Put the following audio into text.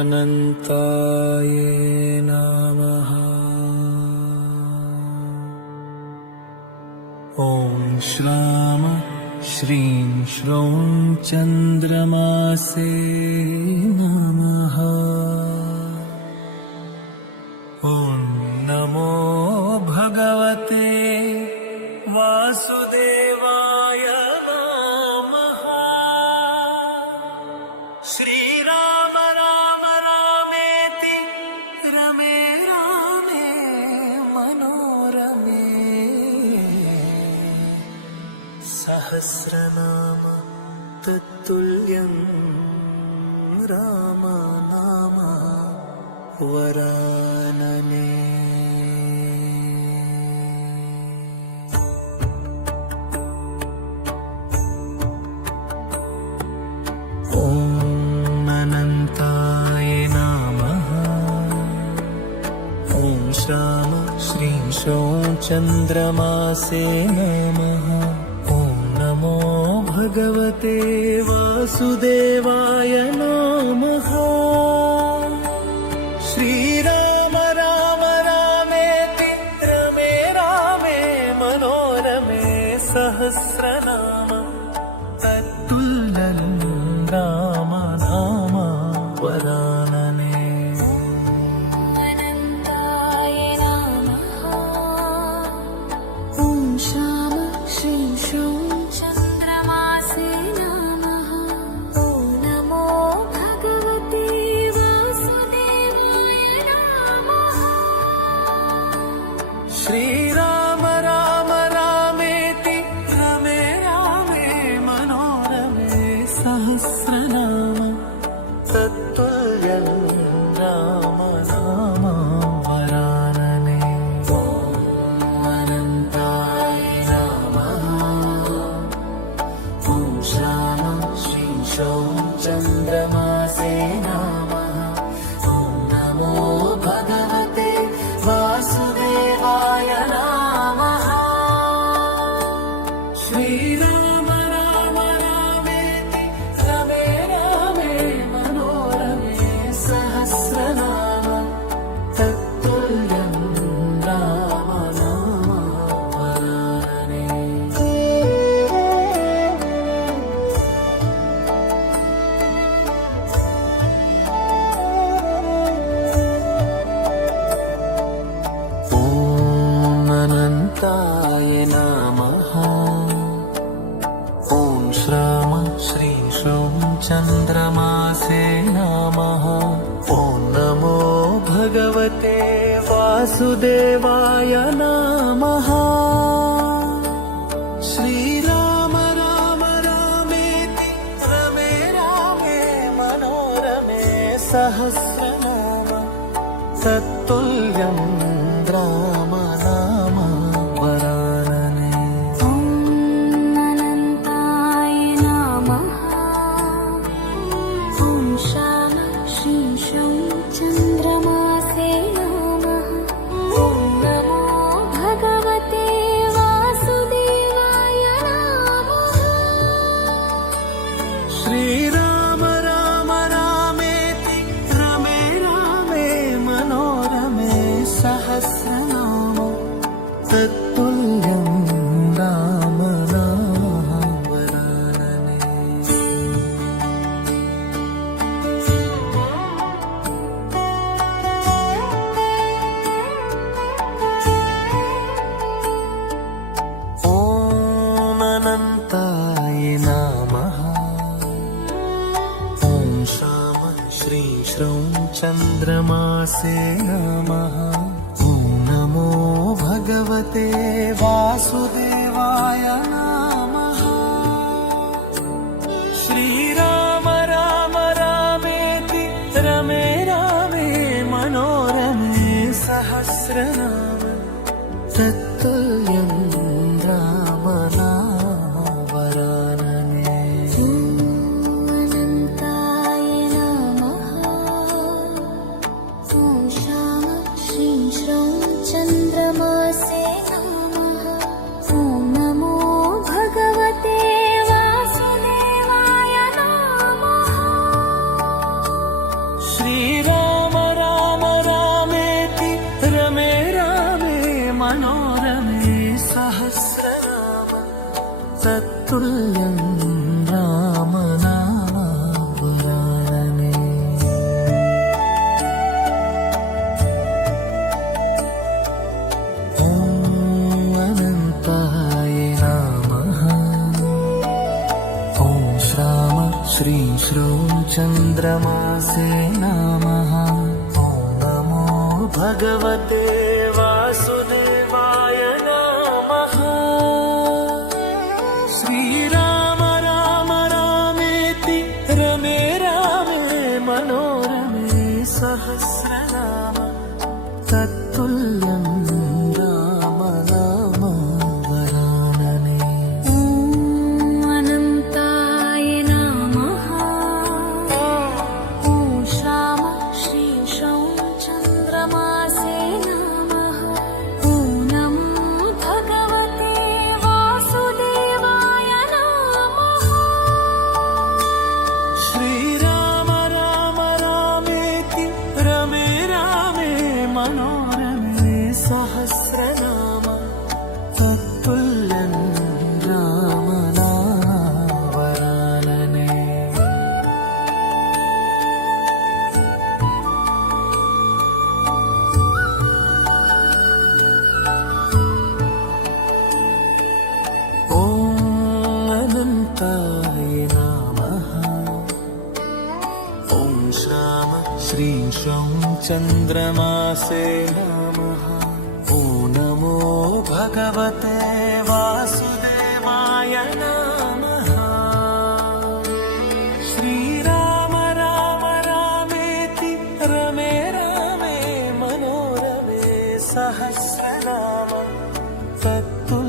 अनन्ताय नमः। ॐ श्राम श्रीं श्रौं चन्द्रमासे नमः। ॐ नमो भगवते वासुदेवाय नमः। श्रीराम राम रामेति रमे रामे मनोरमे सहस्रनाम तत्तुल्यं राम नाम वरानने। ॐ अनन्ताय नमः। ॐ श्राम श्रीं श्रौं चन्द्रमासे नमः। ॐ नमो भगवते वासुदेवाय नमः। श्रीराम राम रामेति रमे रामे मनोरमे सहस्रनाम तत्तुल्यं राम नाम वरानने। अनन्ताय नमः। ॐ श्याम श्रीं श्रौं चन्द्रमासे नमः। ॐ नमो भगवते वासुदेवाय नमः। श्रीराम राम रामेति रमे रामे मनोरमे सहस्रनाम तत्तुल्यं राम नाम वरानने। ॐ अनन्ताय नमः। ॐ श्याम श्रीं श्रौं चन्द्रमासे नमः। ॐ नमो भगवते वासुदेवाय नमः। श्रीराम राम रामेति रमे रामे मनोरमे सहस्रनाम तत्तुल्यं राम नाम वरानने। ॐ अनन्ताय नमः। ॐ श्राम श्रीं श्रौं चन्द्रमासे नमः। ॐ नमो भगवते वासुदेवाय नमः। श्रीराम राम रामेति रमे रामे मनोरमे सहस्रनाम तत्तुल्यं राम नाम वरानने। ॐ अनन्ताय नमः। ॐ श्याम श्रीं श्रौं चन्द्रमासे नमः। ॐ नमो भगवते वासुदेवाय नमः। श्रीराम राम रामेति रमे रामे मनोरमे सहस्रनाम तत्तुल्यं राम नाम वरानने। ॐ अनन्ताय नमः। ॐ श्याम श्रीं श्रौं चन्द्रमासे नमः। ॐ नमो भगवते वासुदेवाय नमः। श्रीराम राम रामेति रमे रामे मनोरमे सहस्रनाम तत्तुल्यं राम नाम वरानने। अनन्ताय नमः। ॐ श्याम श्रीं श्रौं चन्द्रमासे नमः। ॐ नमो भगवते वासुदेवाय तत्तुल्यं रामनामावरानने ॐ अनन्ताय नमः ॐ श्राम श्री श्रूं चन्द्रमासे नमः ॐ नमो भगवते वासुदेवाय नमः श्रीराम राम रामेति रमे रामे मनोरमे सहस्रनाम तत्तुल्यं रामनामावरानने ॐ अनन्ताय नमः ॐ श्राम श्रीशं चन्द्रमासे नमः ॐ नमो भगवते वासुदेवाय नमः श्रीराम राम रामेति रमे रामे मनोरमे सहस्रनाम तत्तुल्यं रामनामावरानने ॐ अनन्ताय नमः ॐ श्राम श्रीशं चन्द्रमासे नमः ॐ नमो भगवते वासुदेवाय नमः श्रीराम राम रामेति रमे रामे मनोरमे सहस्रनाम तत्तु